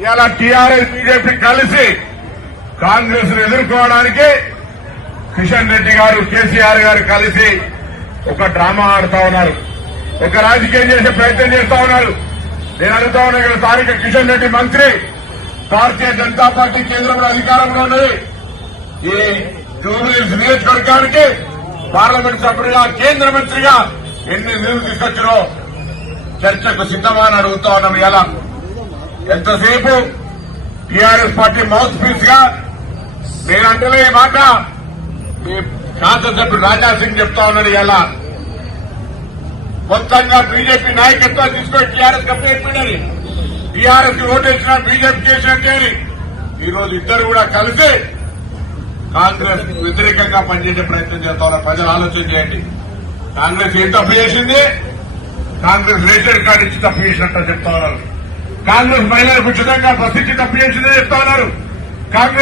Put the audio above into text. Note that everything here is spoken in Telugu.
ఇవాళ టీఆర్ఎస్ బీజేపీ కలిసి కాంగ్రెస్ ను ఎదుర్కోవడానికి కిషన్ రెడ్డి గారు కేసీఆర్ గారు కలిసి ఒక డ్రామా ఆడుతా ఉన్నారు, ఒక రాజకీయం చేసే ప్రయత్నం చేస్తా ఉన్నారు. నేను అడుగుతా ఉన్నా ఇక్కడ స్థానిక కిషన్ రెడ్డి మంత్రి, భారతీయ జనతా పార్టీ కేంద్రంలో అధికారంలో ఉన్నది. ఈ జూబ్లీహిల్స్ నియోజకవర్గానికి పార్లమెంట్ సభ్యుడిగా కేంద్ర మంత్రిగా ఎన్ని నిధులు తీసుకొచ్చినో చర్చకు సిద్దమని అడుగుతా ఉన్నాం. ఇలా ఎంతసేపు టీఆర్ఎస్ పార్టీ మౌత్ పీస్ గా నేనంటలే ఈ మాట మీ శాసనసభ్యుడు రాజా సింగ్ చెప్తా ఉన్నాడు. ఇలా మొత్తంగా బీజేపీ నాయకత్వాన్ని తీసుకొని టీఆర్ఎస్ కంప్లీట్ టీఆర్ఎస్ కి ఓటేసిన బీజేపీ చేసినట్టే ఈ రోజు ఇద్దరు కూడా కలిసి కాంగ్రెస్ వ్యతిరేకంగా పనిచేసే ప్రయత్నం చేస్తా ఉన్నారు. ప్రజలు ఆలోచన చేయండి. కాంగ్రెస్ ఏం తప్పు చేసింది? కాంగ్రెస్ రేషన్ కార్డు ఇచ్చి తప్పు చేసినట్టు చెప్తా ఉన్నారు. కాంగ్రెస్ మహిళలకు ఉచితంగా బస్సు ఇచ్చి తప్పు చేసిందే చెప్తా ఉన్నారు. కాంగ్రెస్